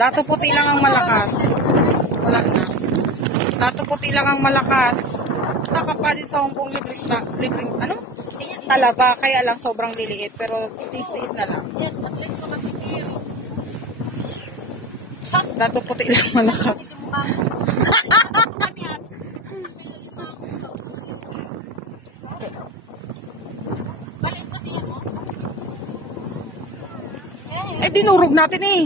Dato puti lang ang malakas. Wala na. Dato puti lang ang malakas. Saka pa din sa Hongkong libreng ano? Talaba, kaya lang sobrang liliit. Pero tiis-tiis na lang. Dato puti lang malakas. Eh, dinurog natin eh.